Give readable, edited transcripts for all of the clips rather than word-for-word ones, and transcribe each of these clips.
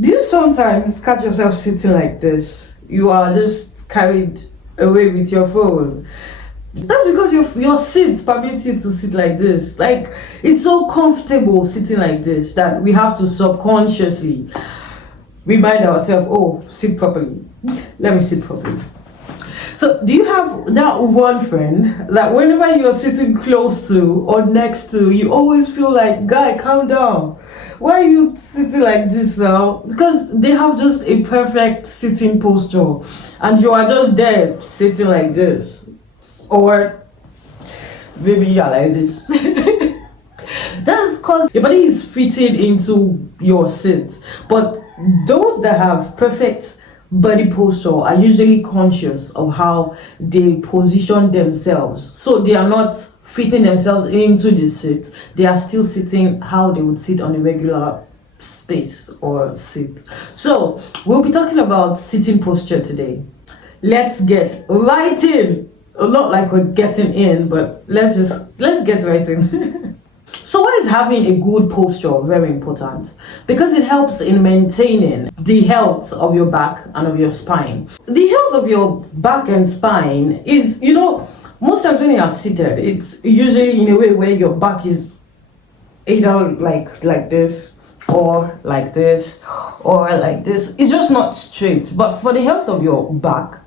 Do you sometimes catch yourself sitting like this? You are just carried away with your phone. That's because your seat permits you to sit like this. Like, it's so comfortable sitting like this that we have to subconsciously remind ourselves, oh, sit properly. Let me sit properly. So do you have that one friend that whenever you're sitting close to or next to, you always feel like, guy, calm down. Why are you sitting like this now? Because they have just a perfect sitting posture and you are just there sitting like this. Or maybe you're like this. That's because your body is fitted into your seat. But those that have perfect body posture are usually conscious of how they position themselves. So they are not fitting themselves into the seat. They are still sitting how they would sit on a regular space or seat. So we'll be talking about sitting posture today. Let's get right in. Not like we're getting in, but let's get right in. So why is having a good posture very important? Because it helps in maintaining the health of your back and of your spine. The health of your back and spine is, most times when you are seated, it's usually in a way where your back is either like this or like this or like this. It's just not straight. But for the health of your back,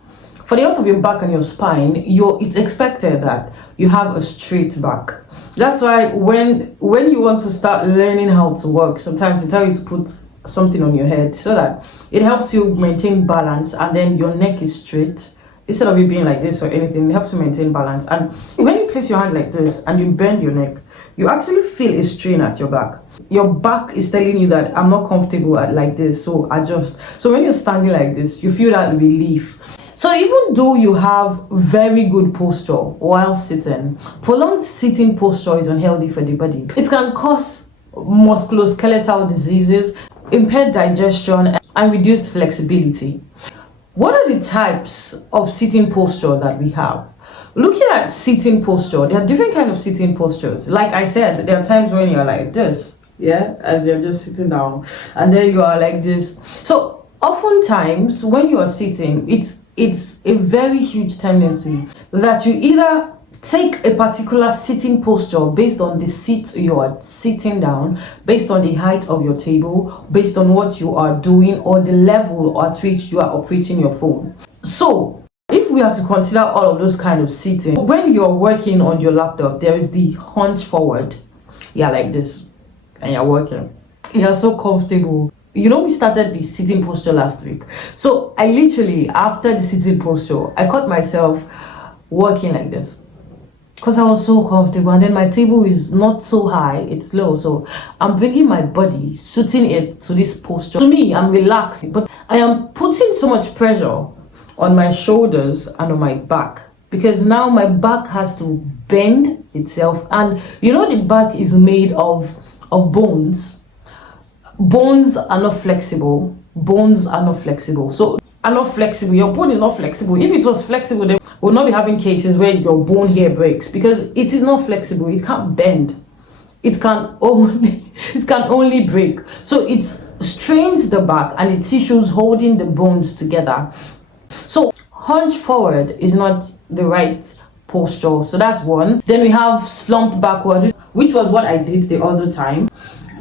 and your spine, it's expected that you have a straight back. That's why when you want to start learning how to walk, sometimes they tell you to put something on your head so that it helps you maintain balance, and then your neck is straight instead of it being like this or anything. It helps you maintain balance. And when you place your hand like this and you bend your neck, you actually feel a strain at your back. Your back is telling you that I'm not comfortable at like this, so adjust. So when you're standing like this, you feel that relief. So even though you have very good posture while sitting, prolonged sitting posture is unhealthy for the body. It can cause musculoskeletal diseases, impaired digestion, and reduced flexibility. What are the types of sitting posture that we have? Looking at sitting posture, there are different kinds of sitting postures. Like I said, there are times when you're like this, and you're just sitting down, and then you are like this. So oftentimes when you are sitting, it's a very huge tendency that you either take a particular sitting posture based on the seat you are sitting down, based on the height of your table, based on what you are doing, or the level at which you are operating your phone. So if we are to consider all of those kind of sitting, when you're working on your laptop, there is the hunch forward. You're like this and you're working. You're so comfortable. We started the sitting posture last week. So I literally, after the sitting posture, I caught myself working like this because I was so comfortable, and then my table is not so high, it's low. So I'm bringing my body, suiting it to this posture. To me, I'm relaxing, but I am putting so much pressure on my shoulders and on my back, because now my back has to bend itself. And the back is made of bones. Bones are not flexible. So are not flexible. Your bone is not flexible. If it was flexible, then we'll not be having cases where your bone here breaks, because it is not flexible. It can't bend. It can only break. So it strains the back and the tissues holding the bones together. So hunch forward is not the right posture. So that's one. Then we have slumped backward, which was what I did the other time.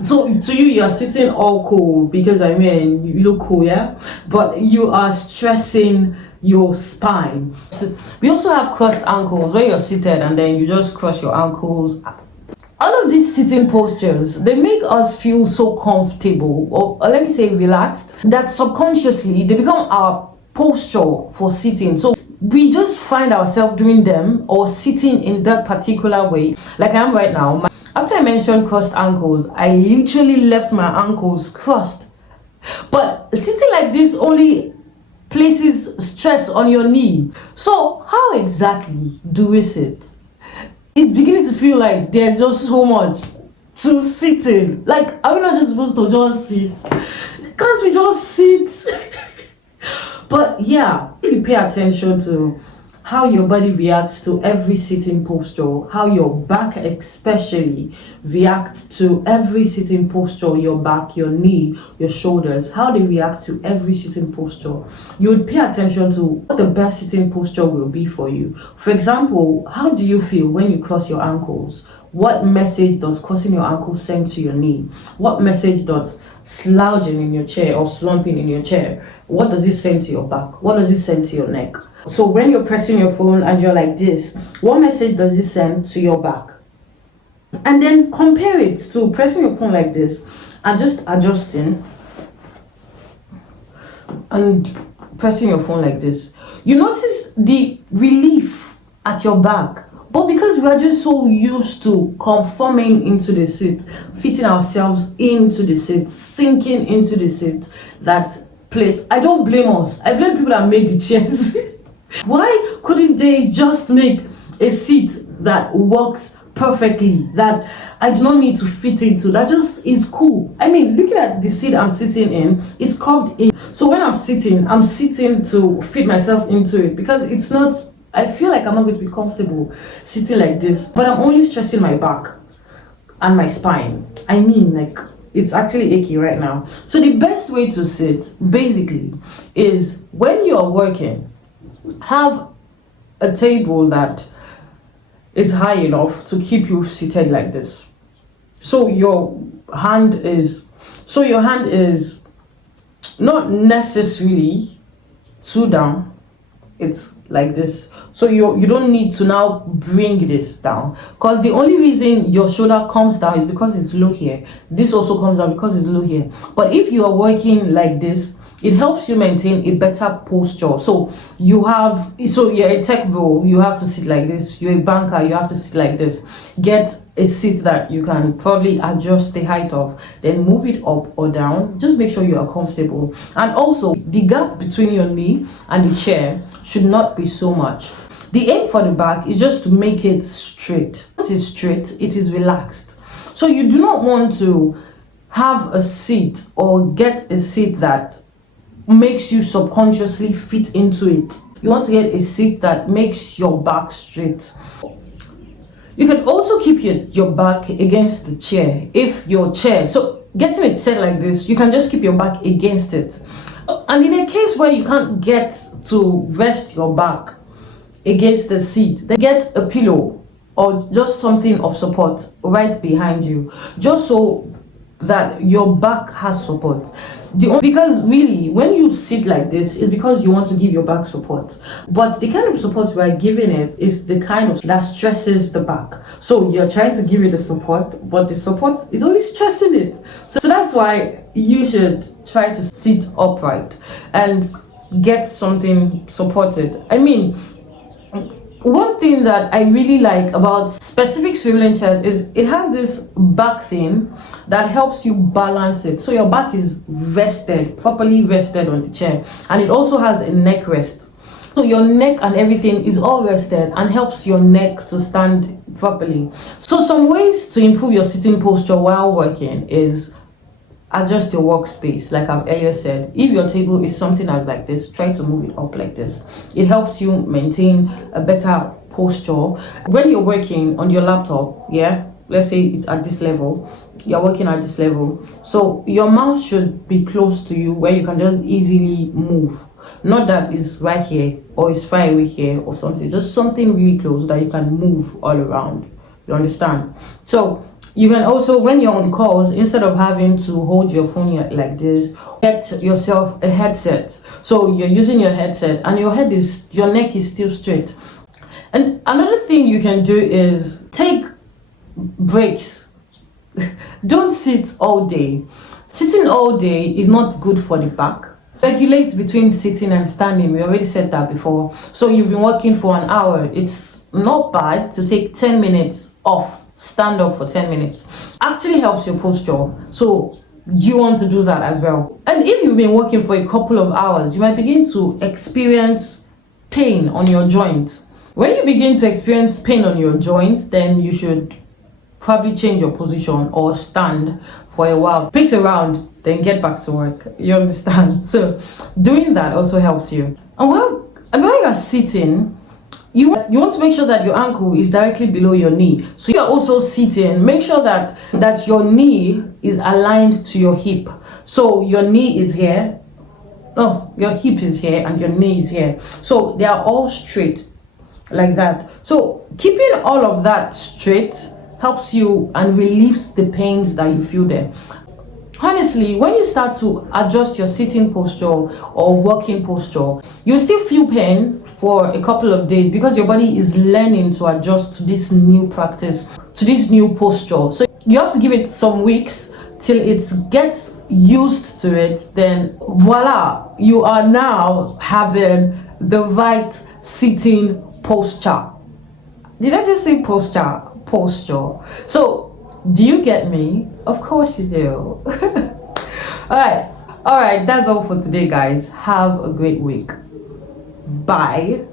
So to you are sitting all cool, because you look cool, yeah? But you are stressing your spine. So we also have crossed ankles, where you're seated and then you just cross your ankles. All of these sitting postures, they make us feel so comfortable, or let me say relaxed, that subconsciously they become our posture for sitting. So we just find ourselves doing them or sitting in that particular way, like I am right now. After I mentioned crossed ankles, I literally left my ankles crossed. But sitting like this only places stress on your knee. So how exactly do we sit? It's beginning to feel like there's just so much to sitting. Like, are we not just supposed to just sit? Can't we just sit? But yeah, if you pay attention to how your body reacts to every sitting posture, how your back especially reacts to every sitting posture, your back, your knee, your shoulders, how they react to every sitting posture. You would pay attention to what the best sitting posture will be for you. For example, how do you feel when you cross your ankles? What message does crossing your ankles send to your knee? What message does slouching in your chair or slumping in your chair, what does it send to your back? What does it send to your neck? So when you're pressing your phone and you're like this, what message does it send to your back? And then compare it to pressing your phone like this and just adjusting and pressing your phone like this. You notice the relief at your back. But because we are just so used to conforming into the seat, fitting ourselves into the seat, sinking into the seat, that place, I don't blame us. I blame people that made the chairs. Why couldn't they just make a seat that works perfectly, that I do not need to fit into, that just is cool? I mean, looking at the seat I'm sitting in, it's curved in. So when I'm sitting to fit myself into it, because it's not, I feel like I'm not going to be comfortable sitting like this, but I'm only stressing my back and my spine. I mean, like, it's actually achy right now. So the best way to sit, basically, is when you're working, have a table that is high enough to keep you seated like this. So your hand is not necessarily too down. It's like this. So you don't need to now bring this down, because the only reason your shoulder comes down is because it's low here. This also comes down because it's low here. But if you are working like this, it helps you maintain a better posture. So you're a tech bro, you have to sit like this. You're a banker, you have to sit like this. Get a seat that you can probably adjust the height of, then move it up or down. Just make sure you are comfortable. And also, the gap between your knee and the chair should not be so much. The aim for the back is just to make it straight. Once it's straight, it is relaxed. So you do not want to have a seat or get a seat that makes you subconsciously fit into it. You want to get a seat that makes your back straight. You can also keep your back against the chair. So getting a chair like this, you can just keep your back against it. And in a case where you can't get to rest your back against the seat, then get a pillow or just something of support right behind you, just so that your back has support. Because really, when you sit like this, it's because you want to give your back support. But the kind of support we are giving it is the kind of that stresses the back. So you're trying to give it the support, but the support is only stressing it. So that's why you should try to sit upright and get something supported. I mean, one thing that I really like about specific swiveling chairs is it has this back thing that helps you balance it. So your back is properly rested on the chair. And it also has a neck rest. So your neck and everything is all rested and helps your neck to stand properly. So some ways to improve your sitting posture while working is adjust your workspace. Like I've earlier said, if your table is something that's like this, try to move it up like this. It helps you maintain a better posture. When you're working on your laptop, let's say it's at this level, you're working at this level, so your mouse should be close to you where you can just easily move. Not that it's right here or it's far away here or something, just something really close that you can move all around. You understand? So you can also, when you're on calls, instead of having to hold your phone like this, get yourself a headset. So you're using your headset and your neck is still straight. And another thing you can do is take breaks. Don't sit all day. Sitting all day is not good for the back. Regulate between sitting and standing. We already said that before. So you've been working for an hour. It's not bad to take 10 minutes off. Stand up for 10 minutes. Actually helps your posture. So you want to do that as well. And if you've been working for a couple of hours, you might begin to experience pain on your joints. When you begin to experience pain on your joints, then you should probably change your position or stand for a while. Pace around, then get back to work. You understand? So doing that also helps you. And while you're sitting, you want to make sure that your ankle is directly below your knee. So you're also sitting, make sure that your knee is aligned to your hip. So your knee is here, no, your hip is here and your knee is here. So they are all straight like that. So keeping all of that straight helps you and relieves the pains that you feel there. Honestly, when you start to adjust your sitting posture or walking posture, you still feel pain for a couple of days because your body is learning to adjust to this new practice, to this new posture. So you have to give it some weeks till it gets used to it. Then voila, you are now having the right sitting posture. Did I just say posture? Posture. So do you get me? Of course you do. All right, that's all for today, guys. Have a great week. Bye.